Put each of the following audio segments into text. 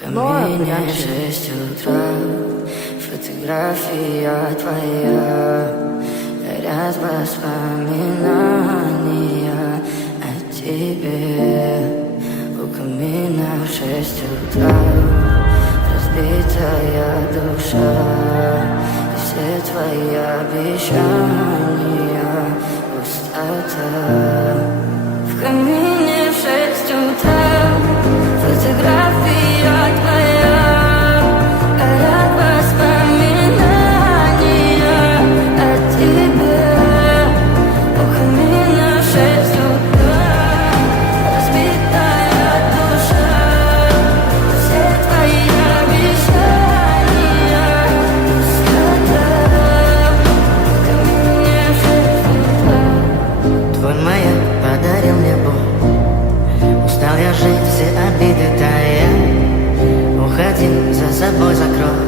Камень в 6 утра, фотография твоя, горят воспоминания о тебе. У камина в 6 утра разбитая душа, и все твои обещания пустота. В камине в 6 утра фотография твоя, горят воспоминания о тебе. У камина в 6 утра разбитая душа, все твои обещания пустота. В камине в 6 утра. Твой маяк подарил мне боль, устал я жить, все обиды тая. Уходи, за собой закрой.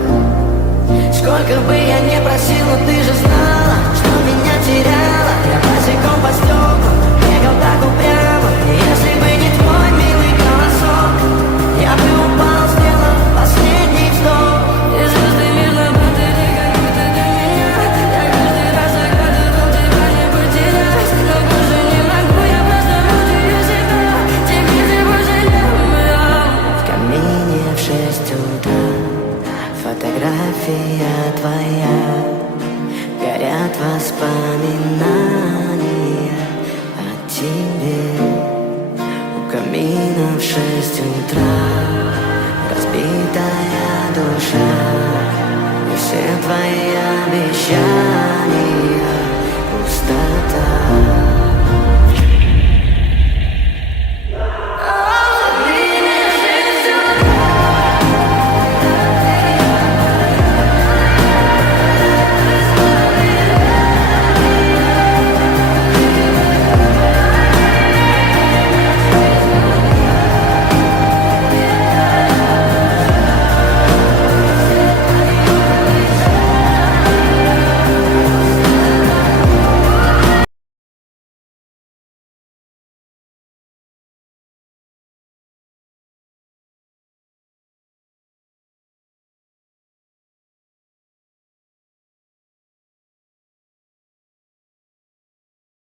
Сколько бы я не просил, но ты же знала, что меня теряла. Я босиком по стеклам бегал так упрямо. Если бы не твой милый голосок, я бы упал, сделал последний вздох. И звезды мирно падали, как будто до меня. Я каждый раз загадывал тебя не потерять, но больше не могу, я просто мучаю себя. Теперь ты пожалел меня. В камине в 6 утра фотография твоя, горят воспоминания о тебе. У камина в 6 утра